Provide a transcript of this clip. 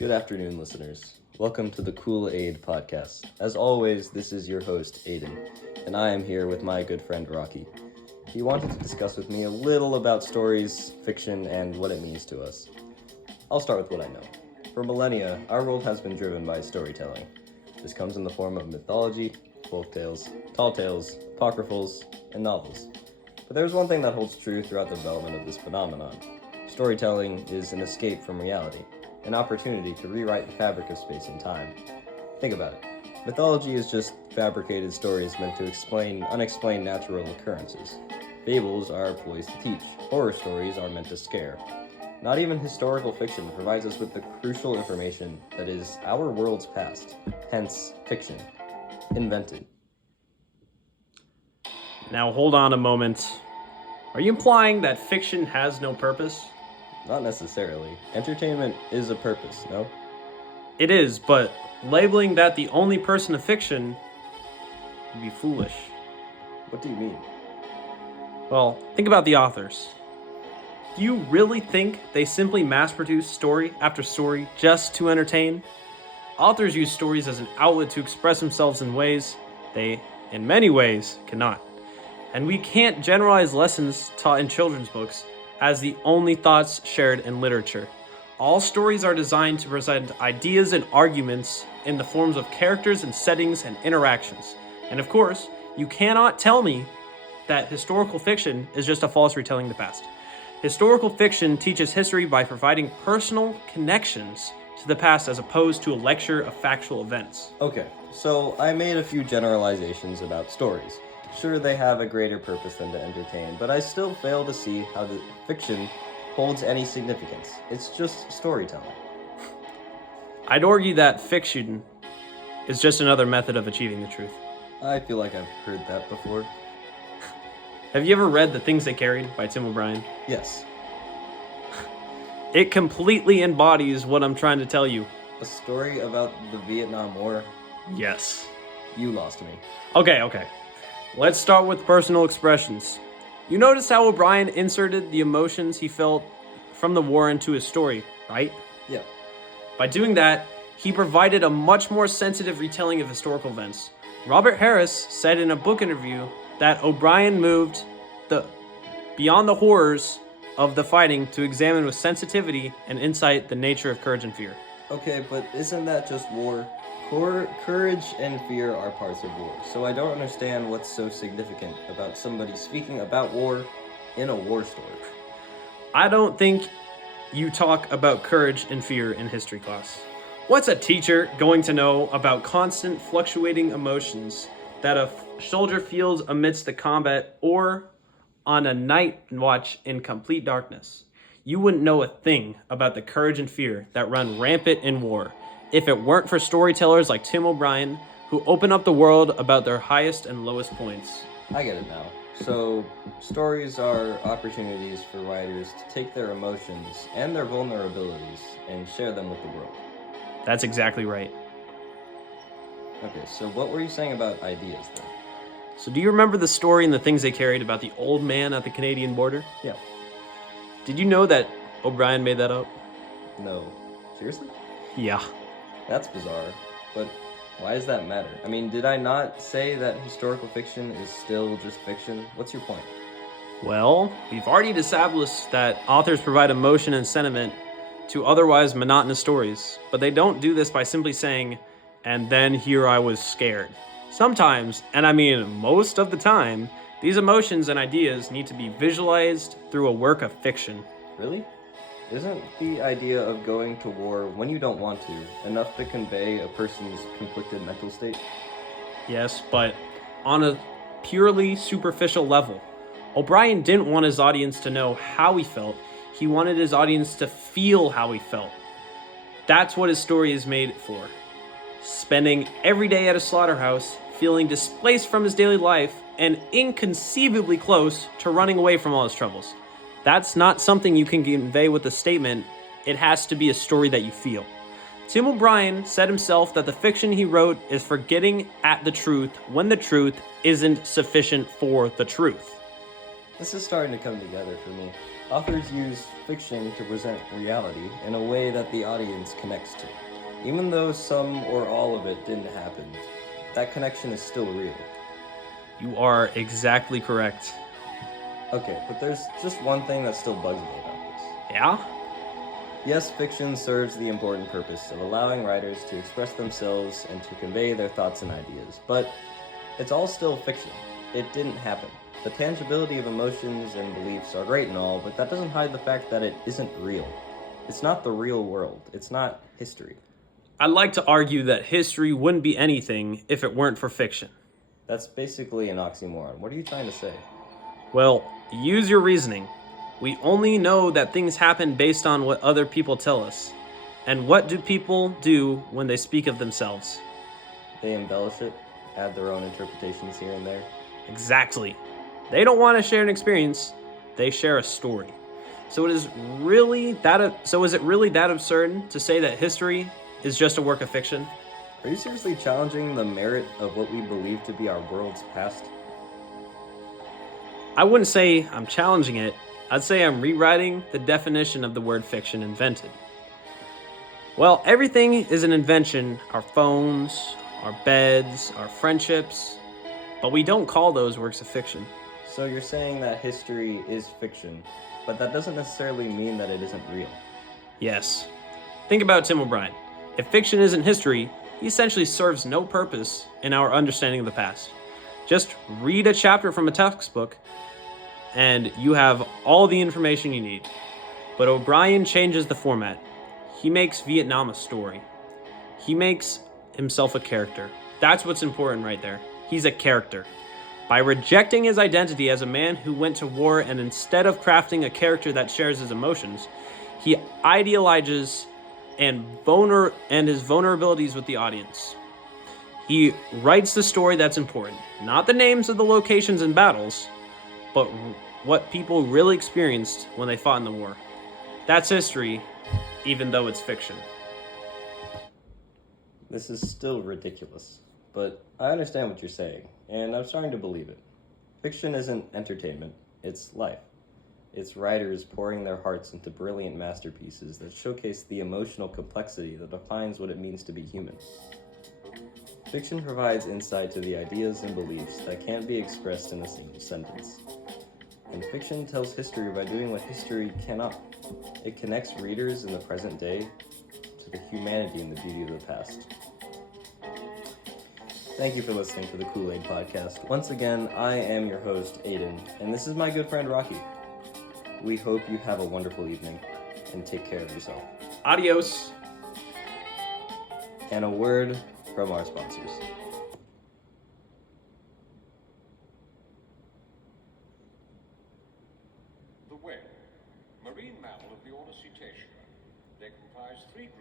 Good afternoon, listeners. Welcome to the Cool Aid podcast. As always, this is your host, Aiden, and I am here with my good friend, Rocky. He wanted to discuss with me a little about stories, fiction, and what it means to us. I'll start with what I know. For millennia, our world has been driven by storytelling. This comes in the form of mythology, folk tales, tall tales, apocryphals, and novels. But there's one thing that holds true throughout the development of this phenomenon. Storytelling is an escape from reality, an opportunity to rewrite the fabric of space and time. Think about it. Mythology is just fabricated stories meant to explain unexplained natural occurrences. Fables are poised to teach. Horror stories are meant to scare. Not even historical fiction provides us with the crucial information that is our world's past, hence fiction, invented. Now hold on a moment. Are you implying that fiction has no purpose? Not necessarily. Entertainment is a purpose, no? It is, but labeling that the only person of fiction would be foolish. What do you mean? Well, think about the authors. Do you really think they simply mass-produce story after story just to entertain? Authors use stories as an outlet to express themselves in ways they, in many ways, cannot. And we can't generalize lessons taught in children's books as the only thoughts shared in literature. All stories are designed to present ideas and arguments in the forms of characters and settings and interactions. And of course, you cannot tell me that historical fiction is just a false retelling of the past. Historical fiction teaches history by providing personal connections to the past as opposed to a lecture of factual events. Okay, so I made a few generalizations about stories. Sure, they have a greater purpose than to entertain, but I still fail to see how the fiction holds any significance. It's just storytelling. I'd argue that fiction is just another method of achieving the truth. I feel like I've heard that before. Have you ever read The Things They Carried by Tim O'Brien? Yes. It completely embodies what I'm trying to tell you. A story about the Vietnam War? Yes. You lost me. Okay. Let's start with personal expressions. You notice how O'Brien inserted the emotions he felt from the war into his story, right? Yeah. By doing that, he provided a much more sensitive retelling of historical events. Robert Harris said in a book interview that O'Brien moved beyond the horrors of the fighting to examine with sensitivity and insight the nature of courage and fear. Okay, but isn't that just war? Courage and fear are parts of war, so I don't understand what's so significant about somebody speaking about war in a war story. I don't think you talk about courage and fear in history class. What's a teacher going to know about constant fluctuating emotions that a soldier feels amidst the combat or on a night watch in complete darkness? You wouldn't know a thing about the courage and fear that run rampant in war if it weren't for storytellers like Tim O'Brien, who open up the world about their highest and lowest points. I get it now. So, stories are opportunities for writers to take their emotions and their vulnerabilities and share them with the world. That's exactly right. Okay, so what were you saying about ideas then? So do you remember the story in The Things They Carried about the old man at the Canadian border? Yeah. Did you know that O'Brien made that up? No. Seriously? Yeah. That's bizarre. But why does that matter? I mean, did I not say that historical fiction is still just fiction? What's your point? Well, we've already established that authors provide emotion and sentiment to otherwise monotonous stories, but they don't do this by simply saying, "and then here I was scared." Sometimes, and I mean most of the time, these emotions and ideas need to be visualized through a work of fiction. Really? Isn't the idea of going to war when you don't want to enough to convey a person's conflicted mental state? Yes, but on a purely superficial level. O'Brien didn't want his audience to know how he felt. He wanted his audience to feel how he felt. That's what his story is made for. Spending every day at a slaughterhouse, feeling displaced from his daily life, and inconceivably close to running away from all his troubles. That's not something you can convey with a statement. It has to be a story that you feel. Tim O'Brien said himself that the fiction he wrote is for getting at the truth when the truth isn't sufficient for the truth. This is starting to come together for me. Authors use fiction to present reality in a way that the audience connects to. Even though some or all of it didn't happen, that connection is still real. You are exactly correct. Okay, but there's just one thing that still bugs me about this. Yeah? Yes, fiction serves the important purpose of allowing writers to express themselves and to convey their thoughts and ideas, but it's all still fiction. It didn't happen. The tangibility of emotions and beliefs are great and all, but that doesn't hide the fact that it isn't real. It's not the real world. It's not history. I'd like to argue that history wouldn't be anything if it weren't for fiction. That's basically an oxymoron. What are you trying to say? Well, use your reasoning. We only know that things happen based on what other people tell us. And what do people do when they speak of themselves? They embellish it, add their own interpretations here and there. Exactly. They don't want to share an experience, they share a story. So is it really that absurd to say that history is just a work of fiction? Are you seriously challenging the merit of what we believe to be our world's past? I wouldn't say I'm challenging it. I'd say I'm rewriting the definition of the word fiction invented. Well, everything is an invention, our phones, our beds, our friendships, but we don't call those works of fiction. So you're saying that history is fiction, but that doesn't necessarily mean that it isn't real. Yes. Think about Tim O'Brien. If fiction isn't history, he essentially serves no purpose in our understanding of the past. Just read a chapter from a textbook, and you have all the information you need. But O'Brien changes the format. He makes Vietnam a story. He makes himself a character. That's what's important right there. He's a character. By rejecting his identity as a man who went to war and instead of crafting a character that shares his emotions, he idealizes and his vulnerabilities with the audience. He writes the story that's important, not the names of the locations and battles, but what people really experienced when they fought in the war. That's history, even though it's fiction. This is still ridiculous, but I understand what you're saying, and I'm starting to believe it. Fiction isn't entertainment, it's life. It's writers pouring their hearts into brilliant masterpieces that showcase the emotional complexity that defines what it means to be human. Fiction provides insight to the ideas and beliefs that can't be expressed in a single sentence. And fiction tells history by doing what history cannot. It connects readers in the present day to the humanity and the beauty of the past. Thank you for listening to the Kool-Aid Podcast. Once again, I am your host, Aiden, and this is my good friend, Rocky. We hope you have a wonderful evening, and take care of yourself. Adios. And a word from our sponsors. The whale, marine mammal of the order Cetacea. They comprise three groups.